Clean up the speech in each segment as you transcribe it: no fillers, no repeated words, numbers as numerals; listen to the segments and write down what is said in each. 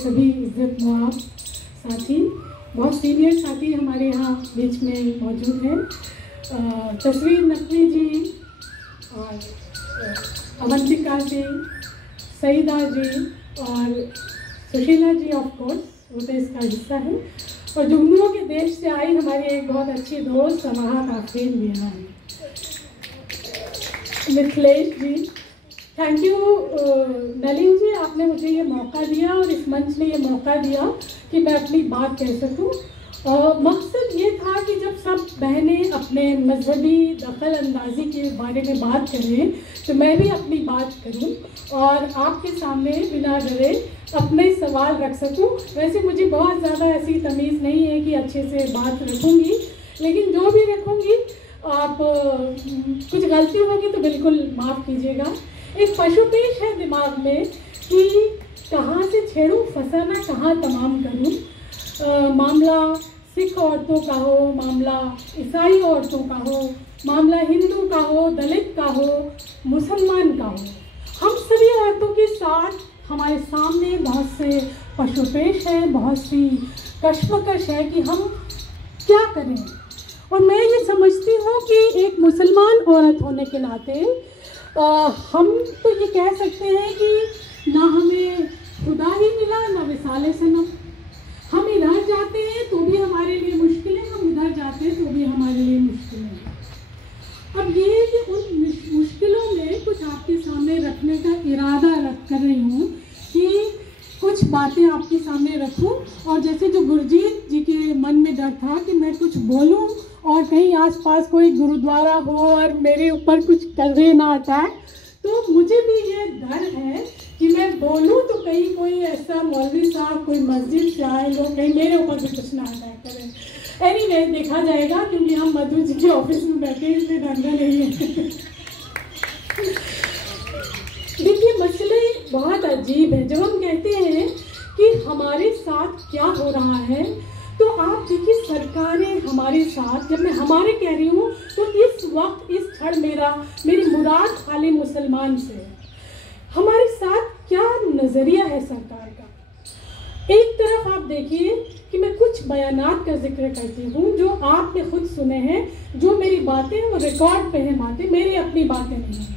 सभी इज्जत मुआब साथी, बहुत सीनियर साथी हमारे यहाँ बीच में मौजूद हैं। तस्वीर नकवी जी और अवंतिका जी, सईदा जी और सुशीला जी ऑफ कोर्स, वो तो इसका हिस्सा है। और जुगनुओं के देश से आई हमारी एक बहुत अच्छी दोस्त समाहत आफरीन भी यहाँ है। मिथिलेश जी, थैंक यू नलिन जी, आपने मुझे ये मौका दिया और इस मंच ने ये मौका दिया कि मैं अपनी बात कह सकूं। और मकसद ये था कि जब सब बहनें अपने मजहबी दखल अंदाजी के बारे में बात करें तो मैं भी अपनी बात करूं और आपके सामने बिना डरे अपने सवाल रख सकूं। वैसे मुझे बहुत ज़्यादा ऐसी तमीज़ नहीं है कि अच्छे से बात रखूंगी, लेकिन जो भी रखूंगी आप कुछ गलती होगी तो बिल्कुल माफ़ कीजिएगा। एक पशुपेश है दिमाग में कि कहाँ से छेड़ूं फसाना कहाँ तमाम करूं। मामला सिख औरतों का हो, मामला ईसाई औरतों का हो, मामला हिंदू का हो, दलित का हो, मुसलमान का हो, हम सभी औरतों के साथ हमारे सामने बहुत से पशुपेश है, बहुत सी कश्मकश है कि हम क्या करें। और मैं ये समझती हूँ कि एक मुसलमान औरत होने के नाते हम तो ये कह सकते हैं कि ना हमें खुदा ही मिला ना विसाले सनम। हम इधर जाते हैं तो भी हमारे लिए मुश्किल है, हम इधर जाते हैं तो भी हमारे लिए मुश्किल है। अब ये कि उन मुश्किलों में कुछ आपके सामने रखने का इरादा कर रही हूँ कि कुछ बातें आपके सामने रखूं। और जैसे जो गुरजीत जी के मन में डर था कि मैं कुछ बोलूं और कहीं आसपास कोई गुरुद्वारा हो और मेरे ऊपर कुछ करे ना अटैक, तो मुझे भी ये डर है कि मैं बोलूं तो कहीं कोई ऐसा मौलवी साहब कोई मस्जिद से आए लोग कहीं मेरे ऊपर भी कुछ ना अटैक करें। एनीवे देखा जाएगा, क्योंकि हम मधु जी के ऑफिस में बैठे इसलिए डरना नहीं है। देखिए, मसले बहुत अजीब है। जब हम कहते हैं कि हमारे साथ क्या हो रहा है, तो आप देखिए सरकारें हमारे साथ, जब मैं हमारे कह रही हूँ तो इस वक्त इस क्षण मेरी मुराद खाली मुसलमान से है। हमारे साथ क्या नज़रिया है सरकार का। एक तरफ आप देखिए कि मैं कुछ बयानात का जिक्र करती हूँ जो आपने खुद सुने हैं, जो मेरी बातें वो रिकॉर्ड पे हैं, बातें मेरी अपनी बातें नहीं हैं।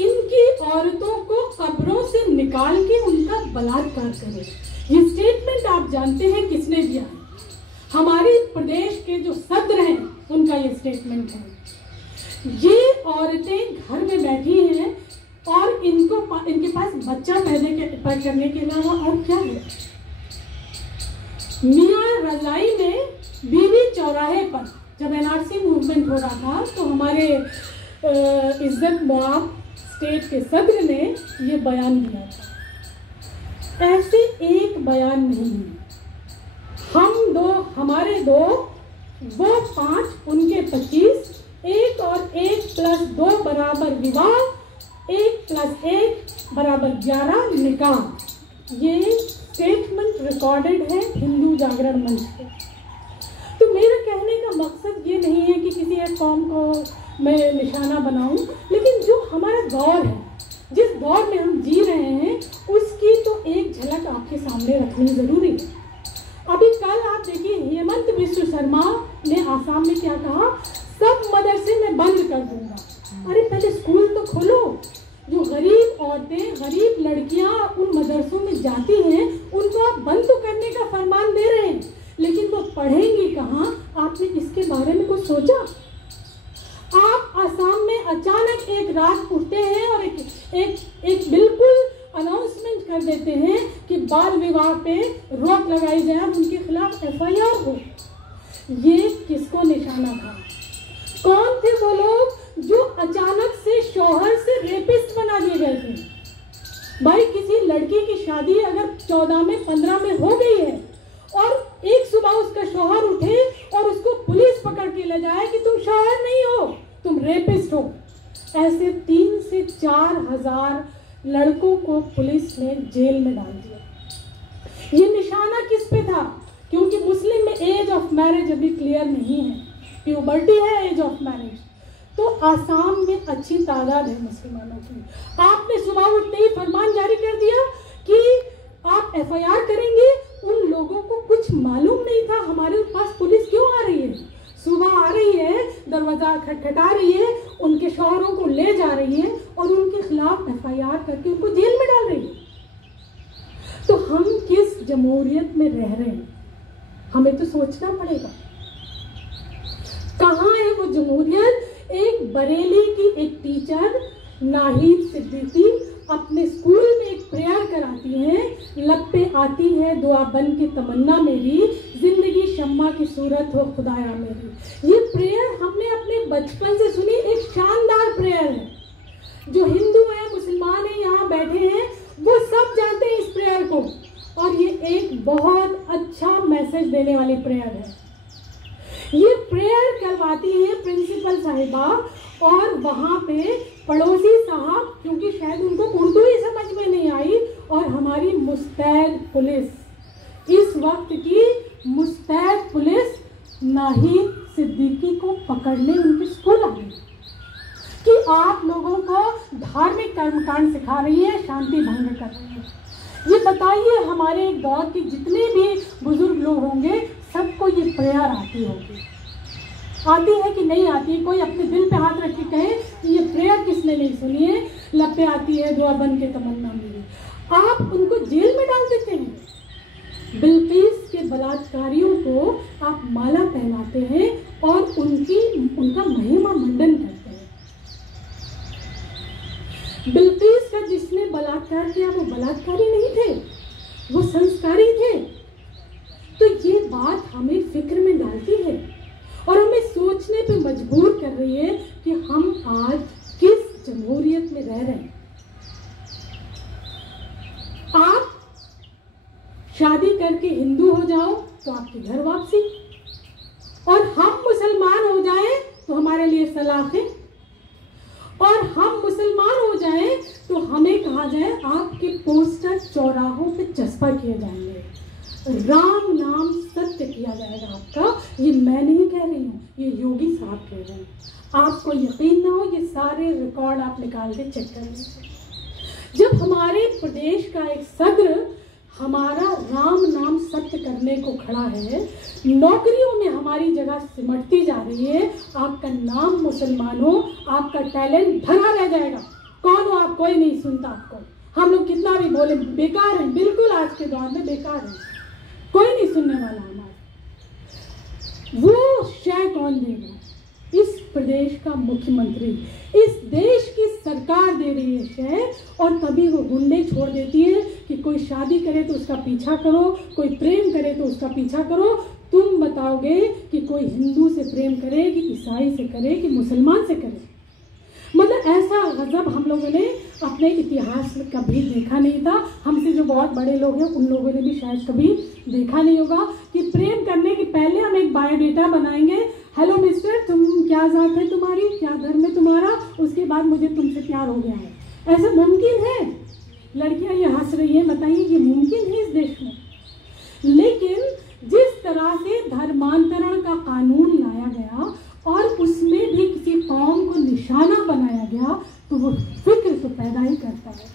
इनकी औरतों को कब्रों से निकाल के उनका बलात्कार करें, ये स्टेटमेंट आप जानते हैं किसने दिया है? हमारे प्रदेश के जो सदर हैं उनका ये स्टेटमेंट है। ये औरतें घर में बैठी हैं और इनके पास बच्चा पैदा करने के अलावा और क्या है? मियां रजाई में बीवी चौराहे पर जब एनआरसी मूवमेंट हो रहा था तो हमारे इज्जत मुआब स्टेट के सदर ने ये बयान दिया था। ऐसे एक बयान नहीं है। हम दो, हमारे दो, वो 5, उनके 25, 1 और 1 + 2 बराबर विवाह, 1 + 1 बराबर 11 निकाह। ये स्टेटमेंट रिकॉर्डेड है हिंदू जागरण मंच पे। तो मेरा कहने का मकसद ये नहीं है कि किसी एक कौम को मैं निशाना बनाऊं, लेकिन जो हमारा दौर है, जिस दौर में हम जी रहे हैं, उसकी तो एक झलक आपके सामने रखनी ज़रूरी है। अभी कल आप देखिए हेमंत बिस्व शर्मा ने आसाम में क्या कहा, सब मदरसे में बंद कर दूंगा। अरे पहले स्कूल तो खोलो। जो गरीब औरतें, गरीब लड़कियां उन मदरसों में जाती हैं, उनको आप बंद तो करने का फरमान दे रहे हैं, लेकिन वो पढ़ेंगी कहाँ? आपने इसके बारे में कुछ सोचा? आप असम में अचानक एक रात उठते हैं और एक बिल्कुल अनाउंसमेंट कर देते हैं कि बाल विवाह पे रोक लगाई जाए और उनके खिलाफ FIR हो। ये किसको निशाना था? कौन थे वो लोग जो अचानक से शौहर से रेपिस्ट बना दिए गए थे? भाई, किसी लड़की की शादी अगर 14 में 15 में हो गई है और एक सुबह उसका शौहर उठे और उसको पुलिस पकड़ के ले जाए कि तुम शौहर नहीं हो, तुम रेपिस्ट हो, ऐसे 3 से 4 हजार लड़कों को पुलिस ने जेल में डाल दिया। ये निशाना किस पे था? क्योंकि मुस्लिम में एज ऑफ मैरिज अभी क्लियर नहीं है, प्यूबर्टी है एज ऑफ मैरिज। तो आसाम में अच्छी तादाद है मुसलमानों की। आपने सुबह उठते ही फरमान जारी कर दिया कि FIR करेंगे, उन लोगों को कुछ मालूम नहीं था हमारे पास पुलिस क्यों आ रही है। सुबह आ रही है, दरवाजा खटखटा रही है, उनके शौहरों को ले जा रही है और उनके खिलाफ FIR करके उनको जेल में डाल रही है। तो हम किस जमहूरियत में रह रहे हैं, हमें तो सोचना पड़ेगा। कहाँ है वो जमहूरियत? एक बरेली की एक टीचर नाहिद सिद्दीकी अपने स्कूल में एक प्रेयर कराती हैं, लब पे आती है दुआ बन के तमन्ना मेरी, जिंदगी शम्मा की सूरत हो खुदाया मेरी। ये प्रेयर हमने अपने बचपन से सुनी, एक शानदार प्रेयर है। जो हिंदू हैं, मुसलमान हैं, यहाँ बैठे हैं, वो सब जानते हैं इस प्रेयर को, और ये एक बहुत अच्छा मैसेज देने वाली प्रेयर है। ये प्रेयर करवाती है प्रिंसिपल साहिबा, और वहाँ पे पड़ोसी साहब, क्योंकि शायद उनको उर्दू ही समझ में नहीं आई, और हमारी मुस्तैद पुलिस, इस वक्त की मुस्तैद पुलिस नाहिद सिद्दीकी को पकड़ने उनके स्कूल आ गई कि आप लोगों को धार्मिक कर्मकांड सिखा रही है, शांति भंग कर रही है। ये बताइए, हमारे एक दौर के जितने भी बुजुर्ग लोग होंगे, सबको ये प्रेयर आती होगी। आती है कि नहीं आती? कोई अपने दिल पे हाथ रख के कहे कि ये प्रेयर किसने नहीं सुनी है? लब पे आती है दुआ बन के तमन्ना मेरी। आप उनको जेल में डाल देते हैं। बिल्किस के बलात्कारियों को आप माला पहनाते हैं और उनका महिमा मंडन करते हैं। बिल्किस का जिसने बलात्कार किया वो बलात्कारी नहीं थे, वो संस्कारी थे। तो ये बात हमें फिक्र में डालती है और हमें सोचने पे मजबूर कर रही है कि हम आज किस जमहूरियत में रह रहे हैं। आप शादी करके हिंदू हो जाओ तो आपके घर वापसी, और हम मुसलमान हो जाएं तो हमारे लिए सलाख है, और हम मुसलमान हो जाएं तो हमें कहा जाए आपके पोस्टर चौराहों पे चस्पा किए जाएंगे, राम नाम सत्य किया जाएगा आपका। ये मैं नहीं कह रही हूँ, ये योगी साहब कह रहे हैं। आपको यकीन ना हो, ये सारे रिकॉर्ड आप निकाल के चेक कर लीजिए। जब हमारे प्रदेश का एक सदर हमारा राम नाम सत्य करने को खड़ा है, नौकरियों में हमारी जगह सिमटती जा रही है, आपका नाम मुसलमान हो, आपका टैलेंट धरा रह जाएगा। कौन हो आप? कोई नहीं सुनता आपको। हम लोग कितना भी बोले बेकार हैं, बिल्कुल आज के दौर में बेकार हैं, कोई नहीं सुनने वाला हमारा। वो शय कौन देगा? इस प्रदेश का मुख्यमंत्री, इस देश की सरकार दे रही है शय, और तभी वो गुंडे छोड़ देती है कि कोई शादी करे तो उसका पीछा करो, कोई प्रेम करे तो उसका पीछा करो। तुम बताओगे कि कोई हिंदू से प्रेम करे कि ईसाई से करे कि मुसलमान से करे? मतलब ऐसा गजब हम लोगों ने अपने इतिहास में कभी देखा नहीं था। हमसे जो बहुत बड़े लोग हैं उन लोगों ने भी शायद कभी देखा नहीं होगा कि प्रेम करने के पहले हम एक बायोडेटा बनाएंगे। हेलो मिस्टर, तुम क्या जात है तुम्हारी, क्या धर्म है तुम्हारा, उसके बाद मुझे तुमसे प्यार हो गया है। ऐसा मुमकिन है? लड़कियां ये हंस रही हैं, बताइए ये मुमकिन है इस देश में? लेकिन जिस तरह से धर्मांतरण का कानून लाया गया और उसमें भी किसी कौम को निशाना बनाया गया, तो वो फिक्र तो पैदा ही करता है।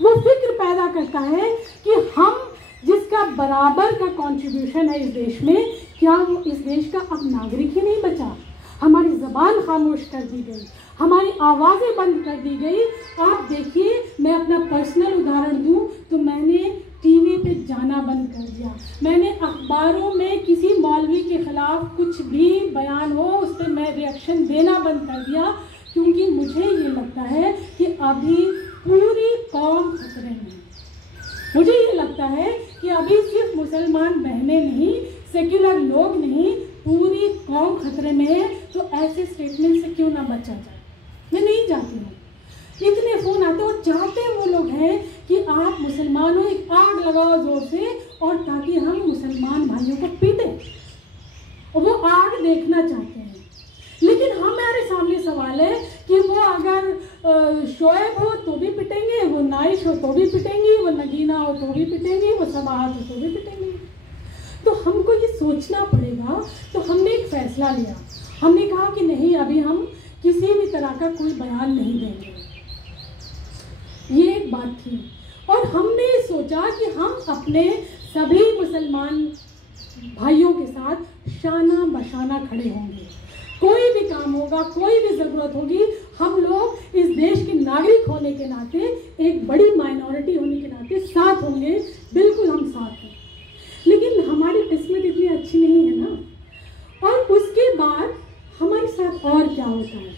वो फिक्र पैदा करता है कि हम जिसका बराबर का कंट्रीब्यूशन है इस देश में, क्या वो इस देश का अब नागरिक ही नहीं बचा? हमारी ज़बान खामोश कर दी गई, हमारी आवाज़ें बंद कर दी गई। आप देखिए, मैं अपना पर्सनल उदाहरण दूं तो मैंने टीवी पे जाना बंद कर दिया। मैंने अखबारों में किसी मौलवी के खिलाफ कुछ भी बयान हो उस पर मैं रिएक्शन देना बंद कर दिया, क्योंकि मुझे ये लगता है कि अभी पूरी कौम खतरे में है। मुझे ये लगता है कि अभी सिर्फ मुसलमान बहनें नहीं, सेक्युलर लोग नहीं, पूरी कौम खतरे में है। तो ऐसे स्टेटमेंट से क्यों ना बचा जाए? मैं नहीं चाहती हूँ। इतने फ़ोन आते और चाहते वो लोग हैं कि आप मुसलमानों एक आग लगाओ जोर से, और ताकि हम मुसलमान भाइयों को पीटे, और वो आग देखना चाहते हैं। लेकिन हमारे सामने सवाल है कि वो अगर शोएब हो तो भी पिटेंगे, वो नाइश हो तो भी पिटेंगी, वो नगीना हो तो भी पिटेंगी, वो समाज हो तो भी पिटेंगे। तो हमको ये सोचना पड़ेगा। तो हमने एक फैसला लिया, हमने कहा कि नहीं, अभी हम किसी भी तरह का कोई बयान नहीं देंगे। ये एक बात थी। और हमने सोचा कि हम अपने सभी मुसलमान भाइयों के साथ शाना बशाना खड़े होंगे। कोई भी काम होगा, कोई भी ज़रूरत होगी, हम लोग इस देश के नागरिक होने के नाते, एक बड़ी माइनॉरिटी होने के नाते साथ होंगे। बिल्कुल हम साथ हैं। लेकिन हमारी किस्मत इतनी अच्छी नहीं है ना। और उसके बाद हमारे साथ और क्या होता है,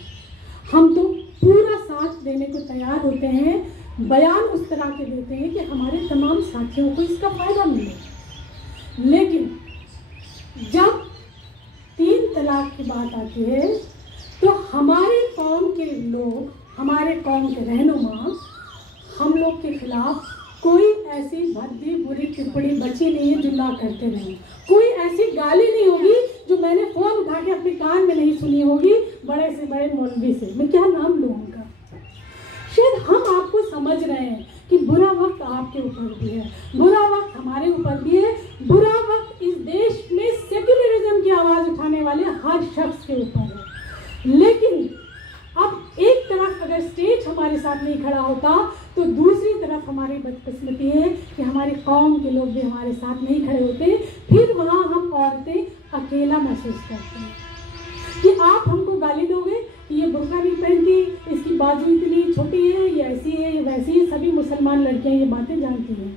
हम तो पूरा साथ देने को तैयार होते हैं, बयान उस तरह के देते हैं कि हमारे तमाम साथियों को इसका फ़ायदा मिले। लेकिन जब 3 तलाक की बात आती है तो हमारे कौम के लोग, हमारे कौम के रहनुमा, हम लोग के खिलाफ कोई ऐसी भद्दी बुरी टिप्पणी बची नहीं है जो ना करते रहे। कोई ऐसी गाली नहीं होगी जो मैंने फ़ोन उठा के अपने कान में नहीं सुनी होगी बड़े से बड़े मौलवी से। मैं क्या नाम लूँ उनका। शायद हम आपको समझ रहे हैं कि बुरा वक्त आपके ऊपर भी है, बुरा वक्त हमारे ऊपर भी है, बुरा वक्त इस देश में सेक्युलरिज्म की आवाज़ उठाने वाले हर शख्स के ऊपर है। लेकिन अब एक तरफ अगर स्टेट हमारे साथ नहीं खड़ा होता तो दूसरी तरफ हमारी बदकिस्मती है कि हमारी कौम के लोग भी हमारे साथ नहीं खड़े होते। फिर वहाँ हम औरतें अकेला महसूस करते हैं कि आप हमको गाली दोगे कि ये बुर्का नहीं पहनती, इसकी बाजू इतनी छोटी है, ये ऐसी है, ये वैसी है। सभी मुसलमान लड़कियाँ ये बातें जानती हैं।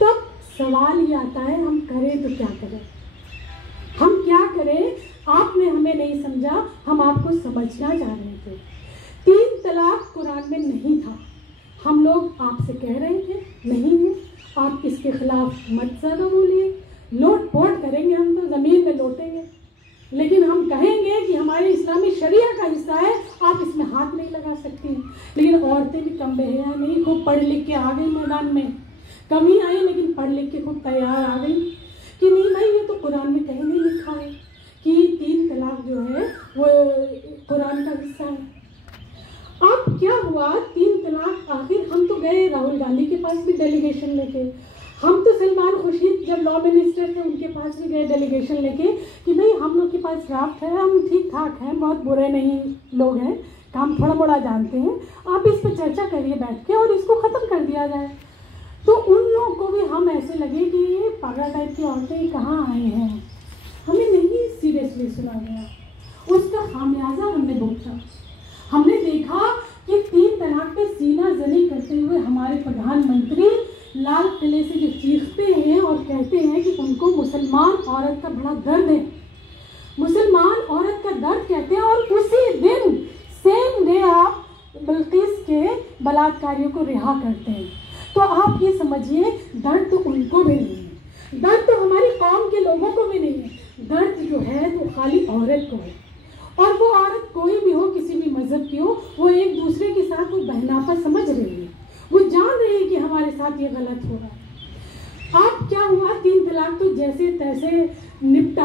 तब सवाल ये आता है, हम करें तो क्या करें, हम क्या करें। आपने हमें नहीं समझा, हम आपको समझना चाह रहे थे। 3 तलाक कुरान में नहीं था। हम लोग आपसे कह रहे थे नहीं है, आप इसके खिलाफ मत ज़्यादा बोलिए, लोट पोट करेंगे, हम तो ज़मीन में लौटेंगे। लेकिन हम कहेंगे कि हमारे इस्लामी शरिया का हिस्सा है, आप इसमें हाथ नहीं लगा सकती। लेकिन औरतें भी कम बेहया नहीं, खूब पढ़ लिख के आ गई मैदान में। कमी आई लेकिन पढ़ लिख के खूब तैयार आ गई कि नहीं भाई, ये तो कुरान में कहीं नहीं लिखा है कि 3 तलाक जो है वो कुरान का हिस्सा है। अब क्या हुआ, 3 तलाक आखिर हम तो गए राहुल गांधी के पास भी डेलीगेशन लेके, हम तो सलमान खुर्शीद जब लॉ मिनिस्टर थे उनके पास भी गए डेलीगेशन लेके कि भाई हम लोग के पास ड्राफ्ट है, हम ठीक ठाक हैं, बहुत बुरे नहीं लोग हैं, काम थोड़ा मोड़ा जानते हैं, आप इस पर चर्चा करिए बैठ के और इसको ख़त्म कर दिया जाए। तो उन लोगों को भी हम ऐसे लगे कि ये पागल टाइप की औरतें कहाँ आए हैं, हमें नहीं सीरियसली सुना गया। उसका खामियाजा हमने भुगता। हमने देखा कि 3 तलाक पे सीना जनी करते हुए हमारे प्रधानमंत्री लाल किले से जो चीखते हैं और कहते हैं कि उनको मुसलमान औरत का बड़ा दर्द है, मुसलमान औरत का दर्द कहते हैं, और उसी दिन सेम डे आप बिल्किस के बलात्कारियों को रिहा करते हैं। तो आप ये समझिए, दर्द तो उनको भी नहीं है, दर्द तो हमारी कौम के लोगों को भी नहीं है, दर्द जो है वो खाली औरत को है। और वो औरत कोई भी हो, किसी भी मजहब की हो, वो एक दूसरे के साथ वो बहनापा समझ रही है, वो जान रही है कि हमारे साथ ये गलत हो रहा है। अब क्या हुआ, 3 तलाक तो जैसे तैसे निपटा।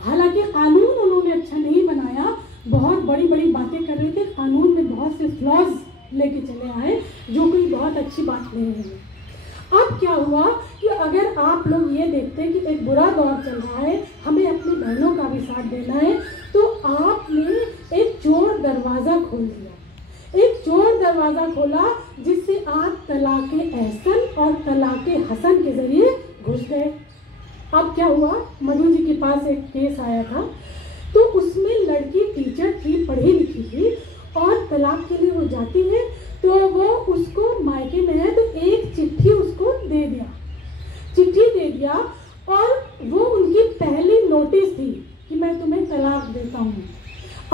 हालांकि कानून उन्होंने अच्छा नहीं बनाया, बहुत बड़ी बड़ी बातें कर रहे थे, कानून में बहुत से फ्लॉज लेके चले आए, जो कोई बहुत अच्छी बात नहीं है। अब क्या हुआ कि अगर आप लोग ये देखते हैं कि एक बुरा दौर चल रहा है, हमें अपनी बहनों का भी साथ देना है, तो आपने एक चोर दरवाज़ा खोल दिया, एक चोर दरवाज़ा खोला जिससे आप तलाक़े एहसन और तलाक़े हसन के ज़रिए घुस गए। अब क्या हुआ, मधु जी के पास एक केस आया था, तो उसमें लड़की टीचर थी, पढ़ी लिखी थी, और तलाक के लिए वो जाती है, तो वो उसको मायके में है तो एक चिट्ठी उसको दे दिया, चिट्ठी दे दिया, और वो उनकी पहली नोटिस थी कि मैं तुम्हें तलाक देता हूँ,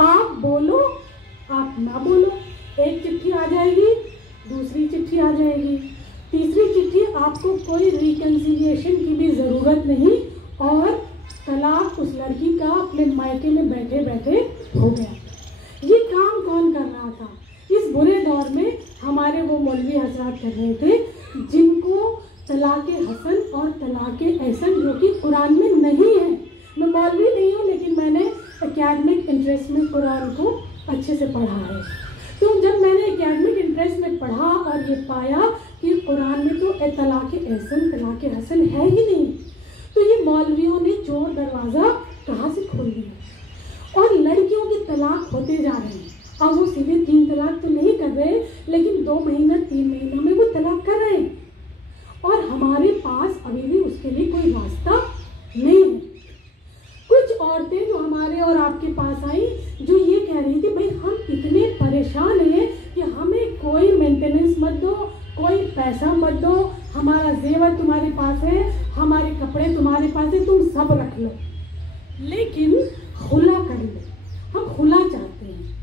आप बोलो आप ना बोलो। एक चिट्ठी आ जाएगी, दूसरी चिट्ठी आ जाएगी, तीसरी चिट्ठी, आपको कोई रिकन्सिलिएशन की भी ज़रूरत नहीं, और तलाक उस लड़की का अपने मायके में बैठे बैठे हो गया। ये काम कौन कर रहा था इस बुरे दौर में? हमारे वो मौलवी हजरात कर रहे थे, जिनको तलाक़े हसन और तलाक़े एहसन, जो कि कुरान में नहीं है। मैं मौलवी नहीं हूँ, लेकिन मैंने एकेडमिक इंटरेस्ट में कुरान को अच्छे से पढ़ा है। तो जब मैंने एकेडमिक इंटरेस्ट में पढ़ा और ये पाया कि कुरान में तो तलाक़े एहसन तलाक़े हसन है ही नहीं, तो ये मौलवियों ने चोर दरवाज़ा कहाँ से खोल दिया, और लड़कियों की तलाक होते जा रहे हैं। अब वो सीधे 3 तलाक तो नहीं कर रहे, लेकिन 2 महीना 3 महीना में वो तलाक कर रहे हैं, और हमारे पास अभी भी उसके लिए कोई रास्ता नहीं है। कुछ औरतें जो हमारे और आपके पास आई, जो ये कह रही थी, भाई हम इतने परेशान हैं कि हमें कोई मेंटेनेंस मत दो, कोई पैसा मत दो, हमारा जेवर तुम्हारे पास है, हमारे कपड़े तुम्हारे पास है, तुम सब रख लो, लेकिन खुला कर लो, हम खुला चाहते हैं।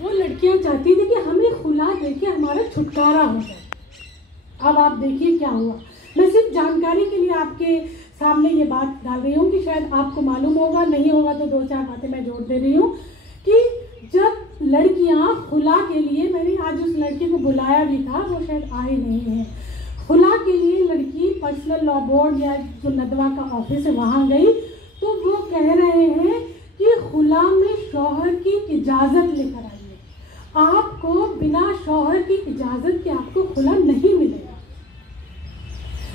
वो लड़कियां चाहती थी कि हमें खुला देके हमारा छुटकारा हो जाए। अब आप देखिए क्या हुआ। मैं सिर्फ जानकारी के लिए आपके सामने ये बात डाल रही हूँ कि शायद आपको मालूम होगा, नहीं होगा तो 2-4 बातें मैं जोड़ दे रही हूँ कि जब लड़कियाँ खुला के लिए, मैंने आज उस लड़की को बुलाया भी था, वो शायद आए नहीं है, खुला के लिए लड़की पर्सनल लॉ बोर्ड या जो नदवा का ऑफिस है वहाँ गई, तो वो कह रहे हैं कि खुला में शौहर की इजाज़त लेकर आइए, आपको बिना शौहर की इजाज़त के आपको खुला नहीं मिलेगा।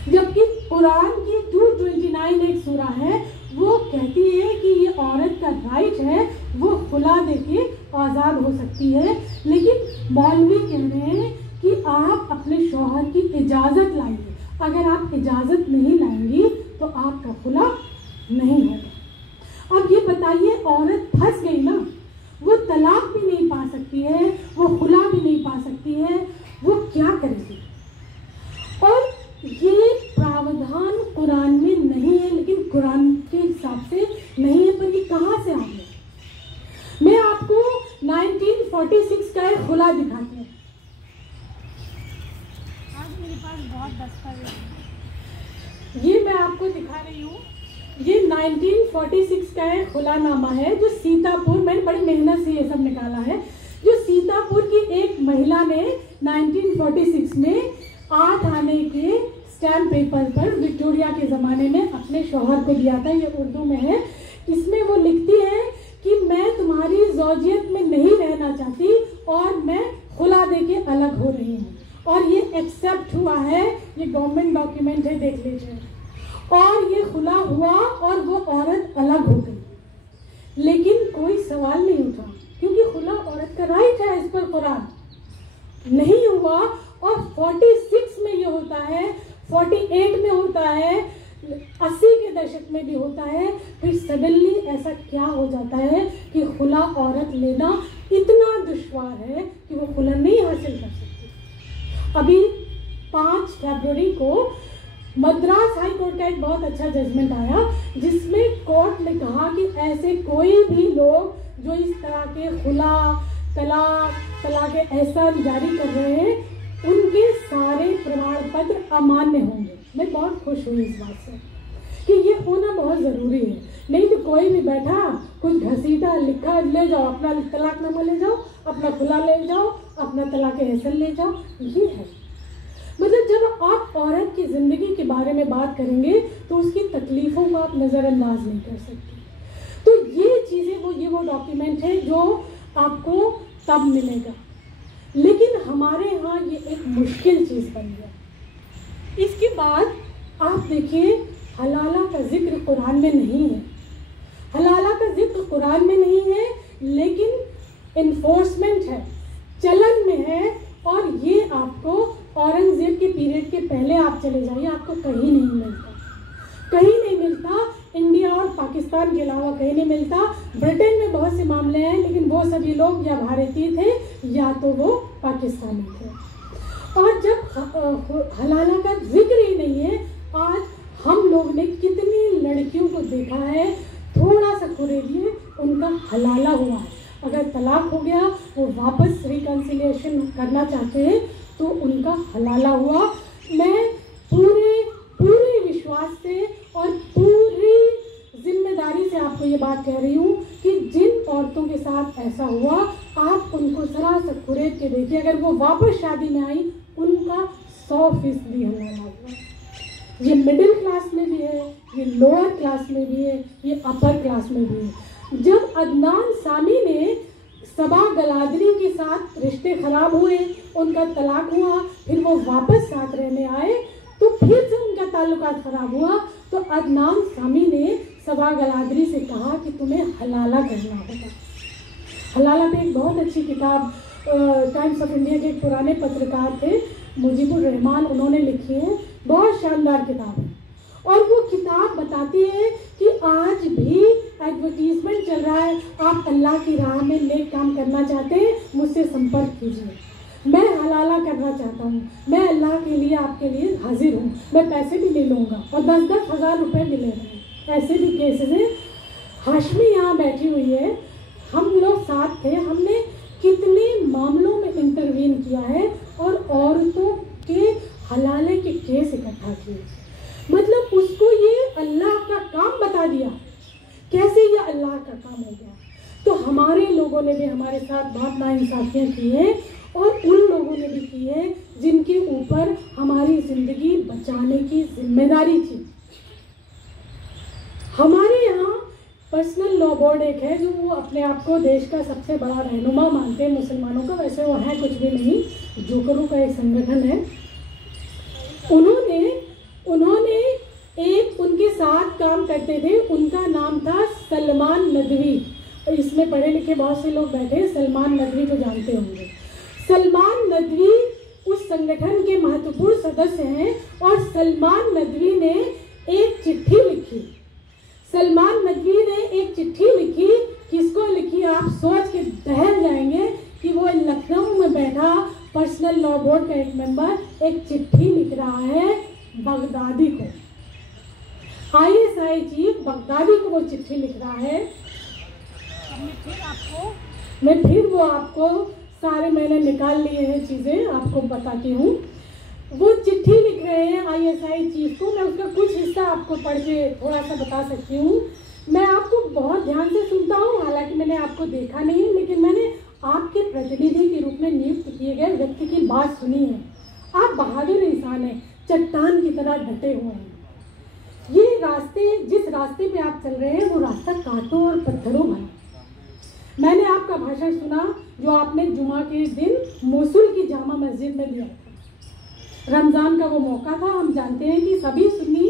जबकि कुरान की 229 एक सूरा है, वो कहती है कि ये औरत का राइट है, वो खुला देके आज़ाद हो सकती है, लेकिन मौलवी कह रहे हैं कि आप अपने शौहर की इजाज़त लाइए, अगर आप इजाज़त नहीं लाएंगी तो आपका खुला नहीं होगा। अब ये बताइए, औरत फंस गई ना, वो तलाक भी नहीं पा सकती है, वो खुला भी नहीं पा सकती है, वो क्या करेगी? और ये प्रावधान कुरान में नहीं है, लेकिन कुरान के हिसाब से नहीं है, पर ये कहाँ से आ गया? मैं आपको 1946 का एक खुला दिखाती हूँ। आज मेरे पास बहुत दस्तावेज, ये मैं आपको दिखा रही हूँ। ये 1946 का एक खुलानामा है जो सीतापुर, मैंने बड़ी मेहनत से ये सब निकाला है, जो सीतापुर की एक महिला ने 1946 में 8 आने के स्टैम्प पेपर पर विक्टोरिया के ज़माने में अपने शौहर को दिया था। ये उर्दू में है। इसमें वो लिखती है कि मैं तुम्हारी ज़ौजियत में नहीं रहना चाहती और मैं खुला देके अलग हो रही हूँ, और ये एक्सेप्ट हुआ है, ये गवर्नमेंट डॉक्यूमेंट है, देख लीजिए। और ये खुला हुआ और वो औरत अलग हो गई, लेकिन कोई सवाल नहीं उठा, क्योंकि खुला औरत का राइट है, इस पर कुरान नहीं हुआ। और 46 में ये होता है, 48 में होता है, 80 के दशक में भी होता है। फिर सडनली ऐसा क्या हो जाता है कि खुला औरत लेना इतना दुश्वार है कि वो खुला नहीं हासिल कर सकती। अभी 5 फरवरी को मद्रास हाई कोर्ट का एक बहुत अच्छा जजमेंट आया, जिसमें कोर्ट ने कहा कि ऐसे कोई भी लोग जो इस तरह के खुला, तलाक एहसान जारी कर रहे हैं, उनके सारे प्रमाण पत्र अमान्य होंगे। मैं बहुत खुश हुई इस बात से कि ये होना बहुत ज़रूरी है, नहीं तो कोई भी बैठा कुछ घसीटा लिखा ले जाओ, अपना तलाकनामा ले जाओ, अपना खुला ले जाओ, अपना तलाक एहसान ले जाओ। ये है मतलब जब आप औरत की ज़िंदगी के बारे में बात करेंगे तो उसकी तकलीफ़ों को आप नज़रअंदाज नहीं कर सकते। तो ये चीज़ें वो डॉक्यूमेंट है जो आपको तब मिलेगा, लेकिन हमारे यहाँ ये एक मुश्किल चीज़ बन गया। इसके बाद आप देखिए, हलाला का जिक्र कुरान में नहीं है, हलाला का जिक्र कुरान में नहीं है, लेकिन इन्फोर्समेंट है, चलन में है। और ये आपको औरंगजेब के पीरियड के पहले आप चले जाइए, आपको कहीं नहीं मिलता, कहीं नहीं मिलता। इंडिया और पाकिस्तान के अलावा कहीं नहीं मिलता। ब्रिटेन में बहुत से मामले हैं, लेकिन वो सभी लोग या भारतीय थे या तो वो पाकिस्तानी थे। और जब हलाला का जिक्र ही नहीं है, आज हम लोग ने कितनी लड़कियों को देखा है, थोड़ा सा खुरेदिए उनका हलाला हुआ है, अगर तलाक हो गया वो वापस रिकन्सिलिएशन करना चाहते हैं तो उनका हलाला हुआ। मैं पूरे विश्वास से और पूरी जिम्मेदारी से आपको ये बात कह रही हूँ कि जिन औरतों के साथ ऐसा हुआ, आप उनको जरा सा खुरेद के देखिए, अगर वो वापस शादी में आई, उनका 100% हलाला हुआ। ये मिडिल क्लास में भी है, ये लोअर क्लास में भी है, ये अपर क्लास में भी है। जब अदनान सामी ने सबा गलादरी के साथ रिश्ते खराब हुए, उनका तलाक हुआ, फिर वो वापस साथ रहने आए, तो फिर से उनका ताल्लुकात खराब हुआ, तो अदनान सामी ने सबा गलादरी से कहा कि तुम्हें हलाला करना होगा। हलाला पे एक बहुत अच्छी किताब टाइम्स ऑफ इंडिया के एक पुराने पत्रकार थे मुजीबुर रहमान, उन्होंने लिखी है, बहुत शानदार किताब है। और वो किताब बताती है कि आज भी एडवर्टीजमेंट चल रहा है, आप अल्लाह की राह में नेक काम करना चाहते हैं, मुझसे संपर्क कीजिए, मैं हलाला करना चाहता हूँ, मैं अल्लाह के लिए आपके लिए हाजिर हूँ, मैं पैसे भी ले लूँगा और 10-10 हज़ार रुपये मिलेंगे। ऐसे भी केसेस हैं। हाशमी यहाँ बैठी हुई है, हम लोग साथ थे, हमने कितने मामलों में इंटरवीन किया है और औरतों के हलाले के केस इकट्ठा किए। मतलब उसको ये अल्लाह का काम बता दिया, कैसे ये अल्लाह का काम हो गया। तो हमारे लोगों ने भी हमारे साथ बहुत नाइंसाफियाँ की हैं और उन लोगों ने भी की है जिनके ऊपर हमारी ज़िंदगी बचाने की जिम्मेदारी थी। हमारे यहाँ पर्सनल लॉ बोर्ड एक है जो वो अपने आप को देश का सबसे बड़ा रहनुमा मानते हैं मुसलमानों का, वैसे वो है कुछ भी नहीं, जोकरों का एक संगठन है। उन्होंने एक उनके साथ काम करते थे, उनका नाम था सलमान नदवी। इसमें पढ़े लिखे बहुत से लोग बैठे हैं, सलमान नदवी को जानते होंगे। सलमान नदवी उस संगठन के महत्वपूर्ण सदस्य हैं और सलमान नदवी ने एक चिट्ठी लिखी। सलमान नदवी ने एक चिट्ठी लिखी, किसको लिखी आप सोच के दहल जाएंगे कि वो लखनऊ में बैठा पर्सनल लॉ बोर्ड का एक मेंबर एक चिट्ठी लिख रहा है बगदादी को, ISI चीफ बगदादी को वो चिट्ठी लिख रहा है। मैं फिर वो आपको सारे मैंने निकाल लिए हैं चीज़ें, आपको बताती हूँ। वो चिट्ठी लिख रहे हैं ISI चीफ को, मैं उसका कुछ हिस्सा आपको पढ़ के थोड़ा सा बता सकती हूँ। मैं आपको बहुत ध्यान से सुनता हूँ, हालांकि मैंने आपको देखा नहीं, लेकिन मैंने आपके प्रतिनिधि के रूप में नियुक्त किए गए व्यक्ति की बात सुनी है। आप बहादुर इंसान हैं, चट्टान की तरह डटे हुए हैं। ये रास्ते, जिस रास्ते पे आप चल रहे हैं वो रास्ता कांटों और पत्थरों भरा। मैंने आपका भाषण सुना जो आपने जुमा के दिन मोसुल की जामा मस्जिद में दिया था। रमज़ान का वो मौका था, हम जानते हैं कि सभी सुन्नी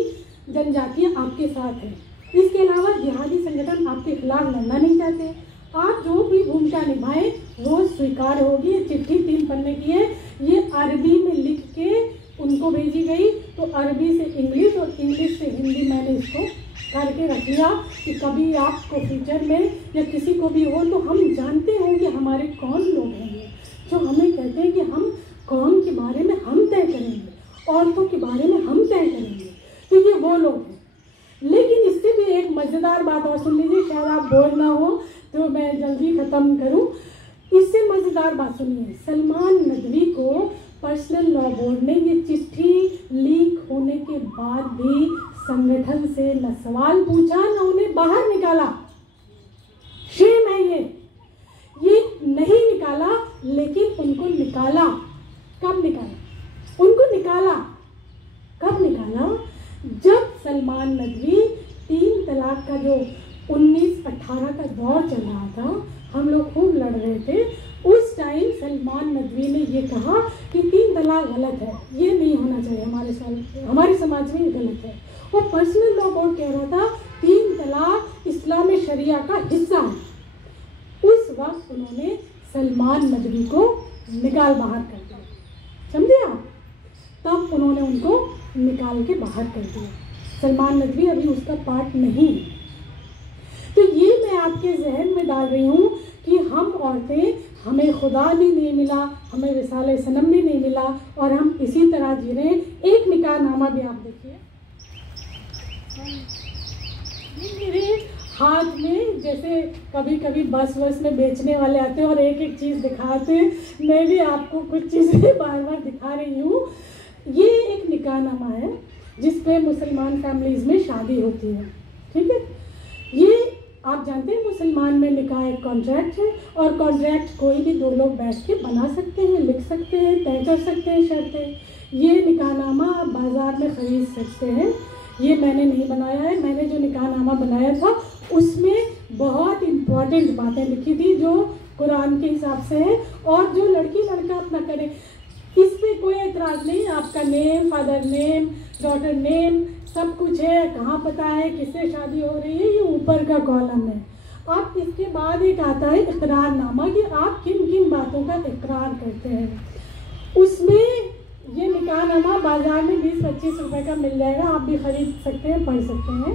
जनजातियाँ आपके साथ हैं। इसके अलावा जिहादी संगठन आपके खिलाफ लड़ना नहीं चाहते। आप जो भी भूमिका निभाएं वो स्वीकार होगी। ये चिट्ठी 3 पन्ने की है, ये अरबी में लिख के उनको भेजी गई, तो अरबी से इंग्लिश और इंग्लिश से हिंदी मैंने इसको करके रख लिया कि कभी आपको फ्यूचर में या किसी को भी हो तो हम जानते होंगे हमारे कौन लोग हैं जो हमें कहते हैं कि हम कौम के बारे में हम तय करेंगे, औरतों के बारे में हम तय करेंगे, तो ये वो लोग हैं। लेकिन इससे भी एक मज़ेदार बात और सुन लीजिए, शायद आप बोर ना हो तो मैं जल्दी ख़त्म करूं। इससे मज़ेदार बात सुनिए, सलमान नदवी को पर्सनल लॉ बोर्ड ने ये चिट्ठी लीक होने के बाद भी संगठन से न सवाल पूछा न उन्हें बाहर निकाला। शेम है ये नहीं निकाला, लेकिन उनको निकाला। कब निकाला? उनको निकाला कब निकाला? जब सलमान नदवी 3 तलाक का जो 1918 का दौर चल रहा था, हम लोग खूब लड़ रहे थे, उस टाइम सलमान नदवी ने ये कहा कि 3 तलाक गलत है, ये नहीं होना चाहिए, हमारे समाज में ये गलत है। वो पर्सनल लॉ बोर्ड कह रहा था 3 तलाक इस्लामी शरिया का हिस्सा है। उस वक्त उन्होंने सलमान नदवी को निकाल बाहर कर दिया, समझे आप? तब उन्होंने उनको निकाल के बाहर कर दिया। सलमान नदवी अभी उसका पार्ट नहीं है। तो ये मैं आपके जहन में डाल रही हूँ कि हम औरतें, हमें खुदा भी नहीं मिला, हमें रिसाले सनम भी नहीं मिला और हम इसी तरह जी रहे हैं। एक निकाहनामा भी आप देखिए, मेरे हाथ में जैसे कभी कभी बस में बेचने वाले आते हैं और एक एक चीज़ दिखाते हैं, मैं भी आपको कुछ चीज़ें बार बार दिखा रही हूँ। ये एक निकाहनामा है जिस पे मुसलमान फैमिलीज़ में शादी होती है, ठीक है। ये आप जानते हैं मुसलमान में निकाह एक कॉन्ट्रैक्ट है और कॉन्ट्रैक्ट कोई भी 2 लोग बैठ के बना सकते हैं, लिख सकते हैं, तय कर सकते हैं शर्तें। ये निकाहनामा आप बाज़ार में ख़रीद सकते हैं। ये मैंने नहीं बनाया है, मैंने जो निकाहनामा बनाया था उसमें बहुत इम्पॉर्टेंट बातें लिखी थी जो कुरान के हिसाब से है और जो लड़की लड़का अपना करे, इस पर कोई एतराज़ नहीं, आपका name, father name, daughter name सब कुछ है, कहाँ पता है, किससे शादी हो रही है, ये ऊपर का कॉलम है। आप इसके बाद एक आता है इकरारनामा कि आप किन किन बातों का इकरार करते हैं। उसमें ये निकाहनामा बाज़ार में 20-25 रुपए का मिल जाएगा, आप भी ख़रीद सकते हैं, पढ़ सकते हैं।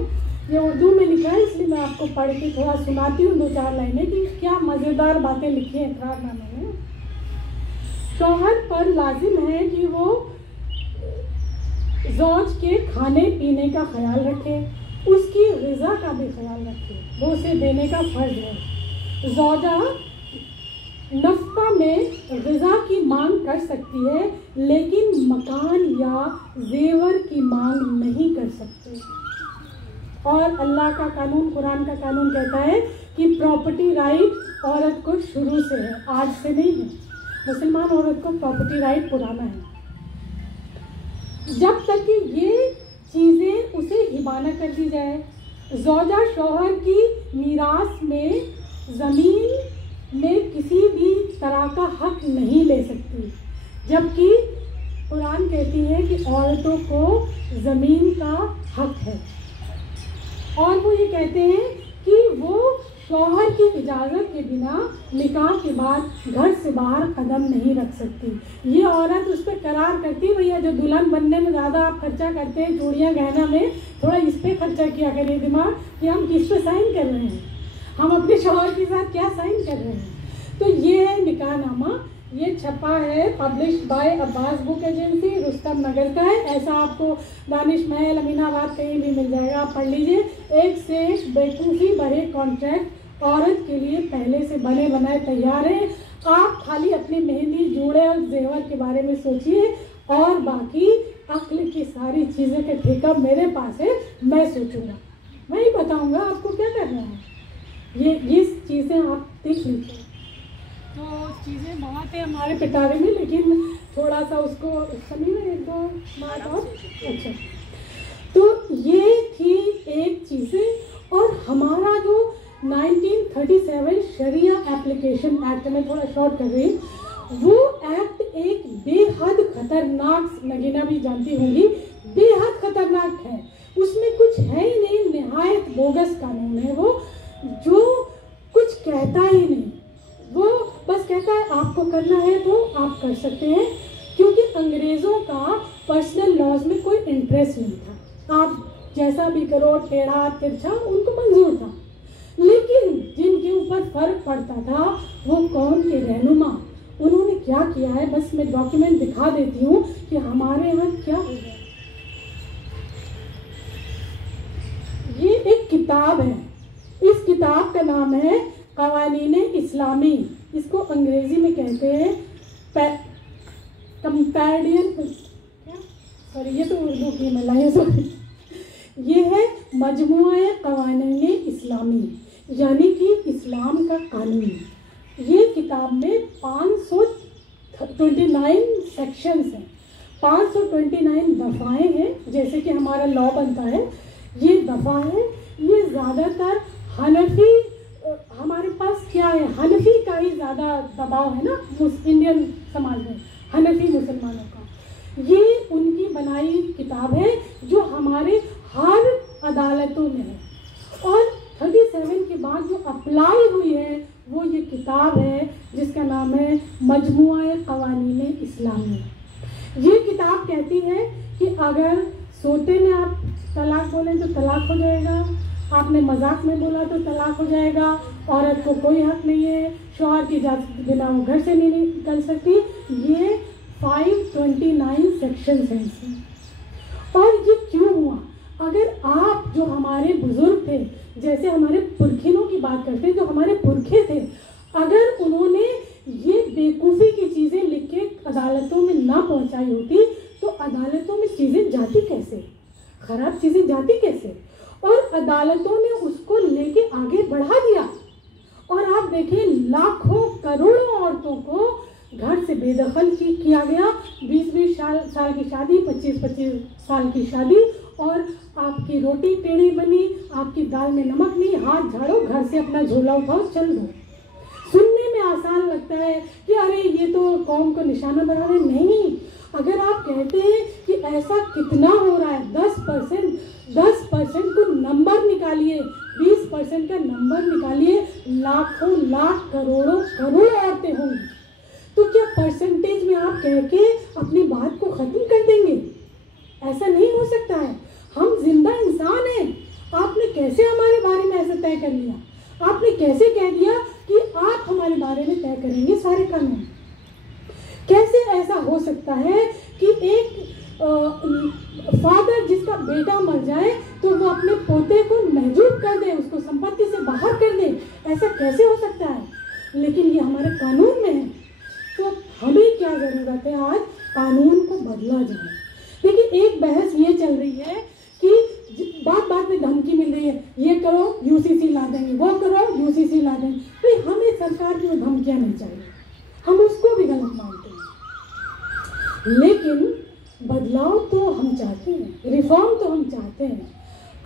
ये उर्दू में लिखा है, इसलिए मैं आपको पढ़ के थोड़ा सुनाती हूँ 2-4 लाइनें कि क्या मज़ेदार बातें लिखी हैं इकरारनामे में। शौहर पर लाजिम है कि वो ज़ौज के खाने पीने का ख्याल रखे, उसकी ग़िज़ा का भी ख्याल रखे, वो उसे देने का फ़र्ज है। ज़ौजा नफ़क़ा में ग़िज़ा की मांग कर सकती है, लेकिन मकान या ज़ेवर की मांग नहीं कर सकती। और अल्लाह का कानून, कुरान का कानून कहता है कि प्रॉपर्टी राइट औरत को शुरू से है, आज से नहीं है। मुसलमान औरत को प्रॉपर्टी राइट पुराना है। जब तक कि ये चीज़ें उसे हिबाना कर दी जाए। ज़ौजा शौहर की मीरास में ज़मीन में किसी भी तरह का हक नहीं ले सकती, जबकि कुरान कहती है कि औरतों को ज़मीन का हक है। और वो ये कहते हैं कि वो शौहर की इजाज़त के बिना निकाह के बाद घर से बाहर कदम नहीं रख सकती। ये औरत उस पर करार करती, भैया जो दुल्हन बनने में ज़्यादा आप खर्चा करते हैं चूड़ियाँ गहना में, थोड़ा इस पर खर्चा किया करिए दिमाग कि हम किस पे साइन कर रहे हैं, हम अपने शौहर के साथ क्या साइन कर रहे हैं। तो ये है निकाहनामा, ये छपा है, publish by Abbas book agency, Rustam Nagar का है। ऐसा आपको दानिश महल, अमीनाबाद कहीं भी मिल जाएगा, आप पढ़ लीजिए। एक से एक बेवकूफ़ी भरे कॉन्ट्रैक्ट औरत के लिए पहले से बने बनाए तैयार हैं। आप खाली अपने मेहंदी, जूड़े और जेवर के बारे में सोचिए, और बाकी अक्ल की सारी चीज़ें का ठेका मेरे पास है, मैं सोचूंगा, मैं ही बताऊंगा आपको क्या करना है। ये चीज़ें आप देख लीजिए। तो चीज़ें बहुत है हमारे पिटारे में, लेकिन थोड़ा सा उसको सभी में एक दो बात और। अच्छा, तो ये थी एक चीज़ें। और हमारा जो 1937 शरिया एप्लीकेशन एक्ट, में थोड़ा शॉर्ट कर रही हूँ, वो एक्ट एक बेहद खतरनाक, नगीना भी जानती होंगी, बेहद खतरनाक है। उसमें कुछ है ही नहीं, निहायत बोगस कानून है वो, जो कुछ कहता ही नहीं। वो बस कहता है आपको करना है तो आप कर सकते हैं, क्योंकि अंग्रेज़ों का पर्सनल लॉज में कोई इंटरेस्ट नहीं था। आप जैसा भी करो, टेढ़ा तिरछा, उनको मंजूर था। लेकिन जिनके ऊपर फर्क पड़ता था वो कौन के रहनुमा, उन्होंने क्या किया है, बस मैं डॉक्यूमेंट दिखा देती हूँ कि हमारे यहाँ क्या हो गया। ये एक किताब है, इस किताब का नाम है कवानीन इस्लामी, इसको अंग्रेजी में कहते हैं कंपैरियन, सॉरी ये तो उर्दू की मैं सॉरी, ये है मजमुआ कवानीन इस्लामी, यानी कि इस्लाम का कानून। ये किताब में 529 सेक्शंस हैं, 529 दफ़ाएँ हैं, जैसे कि हमारा लॉ बनता है, ये दफ़ा है। ये ज़्यादातर हनफी, हमारे पास क्या है, हनफी का ही ज़्यादा दबाव है ना इंडियन समाज में, हनफी मुसलमानों का। ये उनकी बनाई किताब है जो हमारे हर अदालतों में है। और 37 के बाद जो अप्लाई हुई है वो ये किताब है जिसका नाम है मजमुआ कवानीन इस्लामी। ये किताब कहती है कि अगर सोते में आप तलाक बोलें तो तलाक हो जाएगा, आपने मजाक में बोला तो तलाक हो जाएगा, औरत को कोई हक नहीं है, शौहर की इजाज़त के बिना वो घर से नहीं निकल सकती। ये 529 सेक्शंस हैं इसमें। और ये क्यों हुआ? अगर आप जो हमारे बुजुर्ग थे, जैसे हमारे पुरखिनों की बात करते हैं, जो हमारे पुरखे थे, अगर उन्होंने ये बेवकूफ़ी की चीज़ें लिख के अदालतों में ना पहुंचाई होती तो अदालतों में चीज़ें जाती कैसे, ख़राब चीज़ें जाती कैसे? और अदालतों ने उसको लेके आगे बढ़ा दिया। और आप देखिए लाखों करोड़ों औरतों को घर से बेदखल किया गया। 20-20 साल की शादी, 25-25 साल की शादी, और आपकी रोटी टेढ़ी बनी, आपकी दाल में नमक नहीं, हाथ झाड़ो, घर से अपना झोला उठाओ, चल दो। सुनने में आसान लगता है कि अरे ये तो कौम को निशाना बना रहे, नहीं, अगर आप कहते हैं कि ऐसा कितना हो रहा है, 10% को नंबर निकालिए, 20% का नंबर निकालिए, लाखों लाख करोड़ों औरतें होंगी। तो क्या परसेंटेज में आप कह के अपनी बात को खत्म कर देंगे? ऐसा नहीं हो सकता है। हम जिंदा इंसान हैं। आपने कैसे हमारे बारे में ऐसा तय कर लिया? आपने कैसे कह दिया कि आप हमारे बारे में तय करेंगे सारे कानून? कैसे ऐसा हो सकता है कि एक फादर जिसका बेटा मर जाए तो वो अपने पोते को महजूब कर दे, उसको संपत्ति से बाहर कर दे? ऐसा कैसे हो सकता है? लेकिन ये हमारे कानून में है। तो हमें क्या ज़रूरत है? आज कानून को बदला जाए। लेकिन एक बहस ये चल रही है कि बात में धमकी मिल रही है, ये करो यूसीसी ला देंगे, वो करो यूसीसी ला देंगे। भाई हमें सरकार की धमकियाँ नहीं चाहिए, हम उसको भी गलत मानते हैं। लेकिन बदलाव तो हम चाहते हैं, रिफॉर्म तो हम चाहते हैं।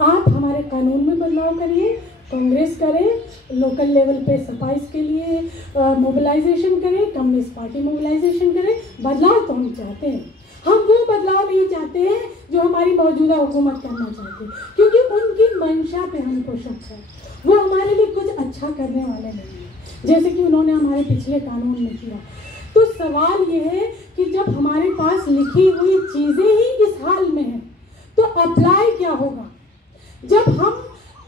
आप हमारे कानून में बदलाव करिए, कांग्रेस करे, लोकल लेवल पे सफाई के लिए मोबिलाइजेशन करे, कम्युनिस्ट पार्टी मोबिलाइजेशन करे। बदलाव तो हम चाहते हैं। हम वो बदलाव नहीं चाहते हैं जो हमारी मौजूदा हुकूमत करना चाहती है, क्योंकि उनकी मंशा पे हमको शक है। वो हमारे लिए कुछ अच्छा करने वाले नहीं हैं, जैसे कि उन्होंने हमारे पिछले कानून में किया। तो सवाल ये है कि जब हमारे पास लिखी हुई चीज़ें ही इस हाल में हैं, तो अप्लाई क्या होगा? जब हम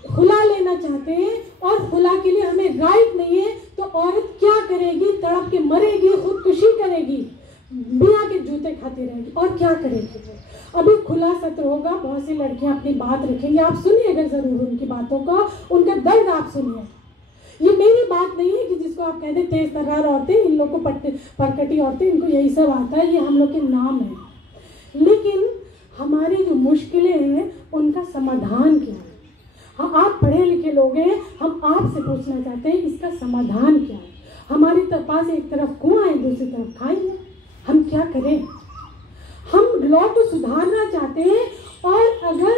खुला लेना चाहते हैं और खुला के लिए हमें राइट नहीं है, तो औरत क्या करेगी? तड़प के मरेगी, खुदकुशी करेगी, मियाँ के जूते खाती रहेगी, और क्या करेगी वो? अभी खुला सत्र होगा, बहुत सी लड़कियां अपनी बात रखेंगी, आप सुनिएगा ज़रूर उनकी बातों का, उनका दर्द आप सुनिए। ये मेरी बात नहीं है कि जिसको आप कहते तेज तर्रार औरतें, इन लोग को परकटी औरतें, इनको यही सब आता है, ये हम लोग के नाम है। लेकिन हमारी जो मुश्किलें हैं उनका समाधान क्या है? हाँ, आप पढ़े लिखे लोग हैं, हम आपसे पूछना चाहते हैं इसका समाधान क्या है? हमारे पास एक तरफ कुआं है, दूसरी तरफ खाई है, हम क्या करें? हम लॉ को सुधारना चाहते हैं, और अगर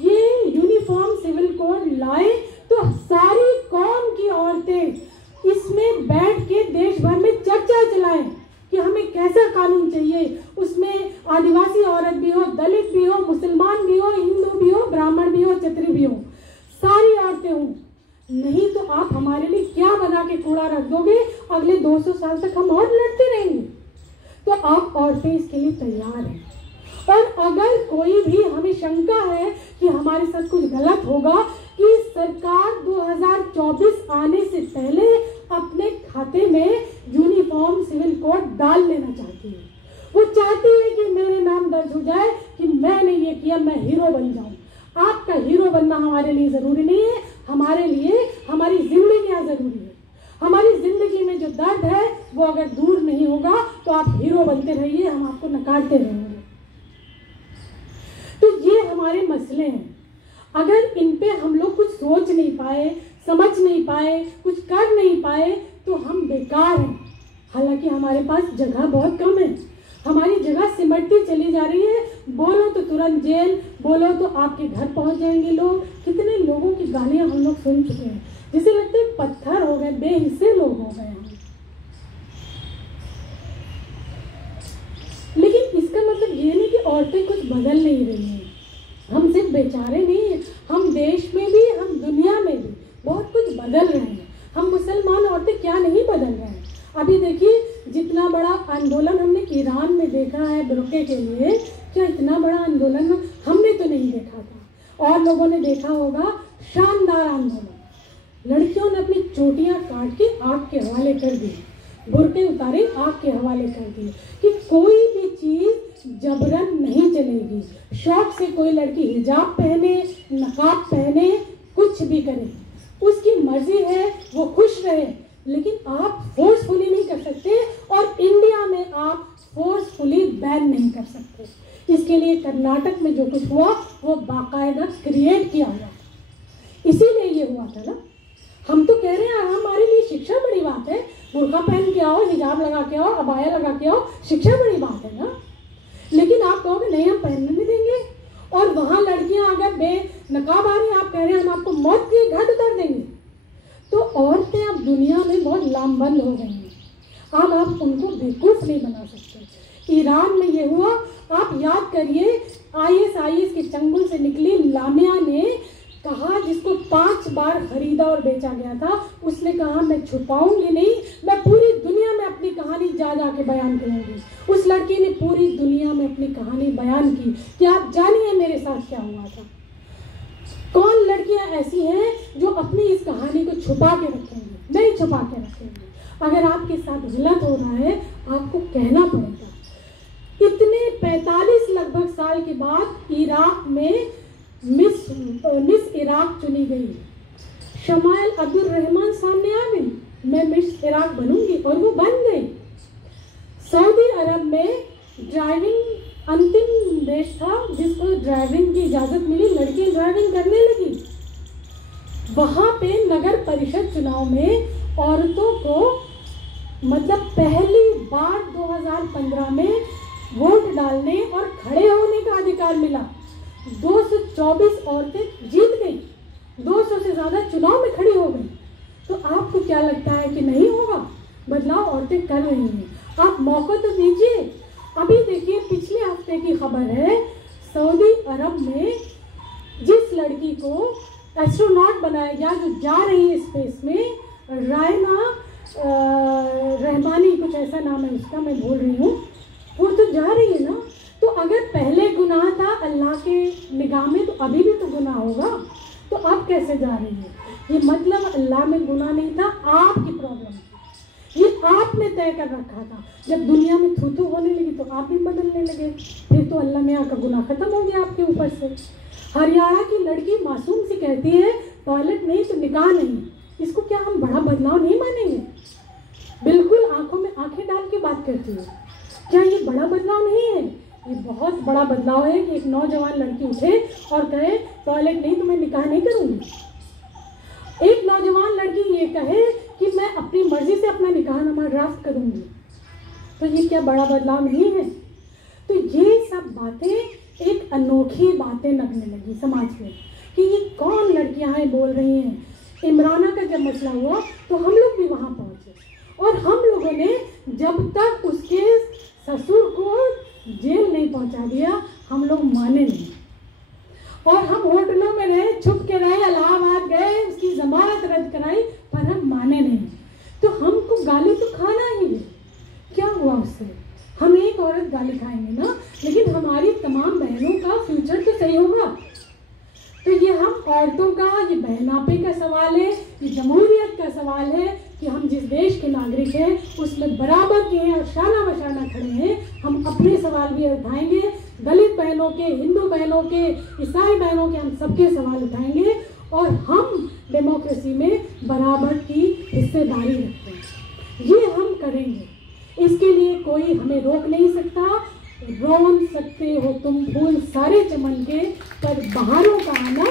ये यूनिफॉर्म सिविल कोड लाए तो सारी कौम की औरतें इसमें बैठ के देश भर में चर्चा चलाएं कि हमें कैसा कानून चाहिए। उसमें आदिवासी औरत भी हो, दलित भी हो, मुसलमान भी हो, हिंदू भी हो, ब्राह्मण भी हो, क्षत्रिय भी हो, सारी औरतें हों। नहीं तो आप हमारे लिए क्या बना के कूड़ा रख दोगे? अगले 200 साल तक हम और लड़ते रहेंगे। तो आप औरतें इसके लिए तैयार हैं। और अगर कोई भी हमें शंका है कि हमारे साथ कुछ गलत होगा, कि सरकार 2024 आने से पहले अपने खाते में यूनिफॉर्म सिविल कोड डाल लेना चाहती है। वो चाहती है कि मेरे नाम दर्ज हो जाए कि मैंने ये किया, मैं हीरो बन जाऊं। आपका हीरो बनना हमारे लिए ज़रूरी नहीं है, हमारे लिए हमारी जिंदगियां ज़रूरी है। हमारी ज़िंदगी में जो दर्द है वो अगर दूर नहीं होगा तो आप हीरो बनते रहिए, हम आपको नकारते रहेंगे। तो ये हमारे मसले हैं। अगर इन पे हम लोग कुछ सोच नहीं पाए, समझ नहीं पाए, कुछ कर नहीं पाए, तो हम बेकार हैं। हालांकि हमारे पास जगह बहुत कम है, हमारी जगह सिमटती चली जा रही है। बोलो तो तुरंत जेल, बोलो तो आपके घर पहुंच जाएंगे लोग। कितने लोगों की गालियां हम लोग सुन चुके हैं, जिसे लगता है पत्थर हो गए, बेहिस्से लोग हो गए हम। लेकिन इसका मतलब ये नहीं कि औरतें कुछ बदल नहीं रही हैं। हम सिर्फ बेचारे नहीं हैं, हम देश में भी, हम दुनिया में भी बहुत कुछ बदल रहे हैं। हम मुसलमान औरतें क्या नहीं बदल रहे हैं। अभी देखिए, जितना बड़ा आंदोलन हमने ईरान में देखा है बुर्के के लिए, क्या इतना बड़ा आंदोलन हमने तो नहीं देखा था। और लोगों ने देखा होगा, शानदार आंदोलन। लड़कियों ने अपनी चोटियां काट के आग के हवाले कर दी, बुर्के उतारे आग के हवाले कर दिए, कि कोई भी चीज़ जबरन नहीं चलेगी। शौक से कोई लड़की हिजाब पहने, नकाब पहने, कुछ भी करे, उसकी मर्जी है, वो खुश रहे, लेकिन आप फोर्सफुली नहीं कर सकते। और इंडिया में आप फोर्सफुली बैन नहीं कर सकते। इसके लिए कर्नाटक में जो कुछ हुआ वो बाकायदा क्रिएट किया हुआ, इसीलिए ये हुआ था ना। हम तो कह रहे हैं हमारे लिए शिक्षा बड़ी बात है, बुर्का पहन के आओ, हिजाब लगा के आओ, अबाया लगा के आओ, शिक्षा बड़ी बात है ना। लेकिन आप कहोगे नहीं, हम पहनने नहीं देंगे। और वहाँ लड़कियाँ अगर बेनकाब आ रही हैं, आप कह रहे हैं हम आपको मौत के घाट उतार देंगे। तो औरतें अब दुनिया में बहुत लामबंद हो गई हैं। अब आप उनको बेवकूफ़ नहीं बना सकते। ईरान में ये हुआ। आप याद करिए, ISIS के चंगुल से निकली लामिया ने कहा, जिसको 5 बार खरीदा और बेचा गया था, उसने कहा मैं छुपाऊंगी नहीं, मैं पूरी दुनिया में अपनी कहानी जा जा के बयान करूंगी। उस लड़की ने पूरी दुनिया में अपनी कहानी बयान की कि आप जानिए मेरे साथ क्या हुआ था। कौन लड़कियां ऐसी हैं जो अपनी इस कहानी को छुपा के रखेंगी? नहीं छुपा के रखेंगी। अगर आपके साथ गलत हो रहा है, आपको कहना पड़ेगा। इतने 45 लगभग साल के बाद इराक में मिस इराक चुनी गई। शमाइल अब्दुल रहमान सामने आ गई, मैं मिस इराक बनूंगी, और वो बन गई। सऊदी अरब में ड्राइविंग अंतिम देश था जिसको ड्राइविंग की इजाज़त मिली, लड़कियां ड्राइविंग करने लगी। वहाँ पे नगर परिषद चुनाव में औरतों को मतलब पहली बार 2015 में वोट डालने और खड़े होने का अधिकार मिला। 224 औरतें जीत गई, 200 से ज़्यादा चुनाव में खड़ी हो गई। तो आपको क्या लगता है कि नहीं होगा? बदलाव औरतें कर रही हैं, आप मौका तो दीजिए। अभी देखिए, पिछले हफ्ते की खबर है, सऊदी अरब में जिस लड़की को एस्ट्रोनॉट बनाया गया, जो जा रही है स्पेस में, रायना रहमानी कुछ ऐसा नाम है उसका, मैं भूल रही हूँ, वो तो जा रही है ना। तो अगर पहले गुनाह था अल्लाह के निगाह में, तो अभी भी तो गुनाह होगा। तो अब कैसे जा रही है? ये मतलब अल्लाह में गुनाह नहीं था, आपकी प्रॉब्लम थी, ये आपने तय कर रखा था। जब दुनिया में थू होने लगी तो आप भी बदलने लगे, फिर तो अल्लाह मियाँ का गुनाह खत्म हो गया आपके ऊपर से। हरियाणा की लड़की मासूम सी कहती है टॉयलेट नहीं तो निकाह नहीं। इसको क्या हम बड़ा बदलाव नहीं मानेंगे? बिल्कुल आंखों में आंखें डाल के बात करती है, क्या ये बड़ा बदलाव नहीं है? ये बहुत बड़ा बदलाव है कि एक नौजवान लड़की उठे और कहे टॉयलेट नहीं तो मैं निकाह नहीं करूँगी। एक नौजवान लड़की ये कहे कि मैं अपनी मर्जी से अपना निकाहनामा ड्राफ्ट करूँगी। तो ये क्या बड़ा बदलाव नहीं है? तो ये सब बातें एक अनोखी बातें लगने लगी समाज में कि ये कौन लड़कियां हैं बोल रही हैं। इमराना का जब मसला हुआ तो हम लोग भी वहाँ पहुँचे, और हम लोगों ने जब तक उसके ससुर को जेल नहीं पहुँचा दिया, हम लोग माने नहीं। और हम होटलों में रहे, छुप के रहे, इलाहाबाद गए, उसकी जमानत रद्द कराई, पर हम माने नहीं। तो हमको गाली तो खाना ही है। क्या हुआ उससे? हम एक औरत गाली खाएंगे ना, लेकिन हमारी तमाम बहनों का फ्यूचर तो सही होगा। तो ये हम औरतों का, ये बहनापे का सवाल है, ये जमहूरियत का सवाल है कि हम जिस देश के नागरिक हैं उसमें बराबर के हैं और शाना बशाना खड़े हैं। हम अपने सवाल भी उठाएंगे, दलित बहनों के, हिंदू बहनों के, ईसाई बहनों के, हम सबके सवाल उठाएंगे, और हम डेमोक्रेसी में बराबर की हिस्सेदारी रखते हैं। ये हम करेंगे, इसके लिए कोई हमें रोक नहीं सकता। रोन सकते हो तुम फूल सारे चमन के, पर बहारों का आना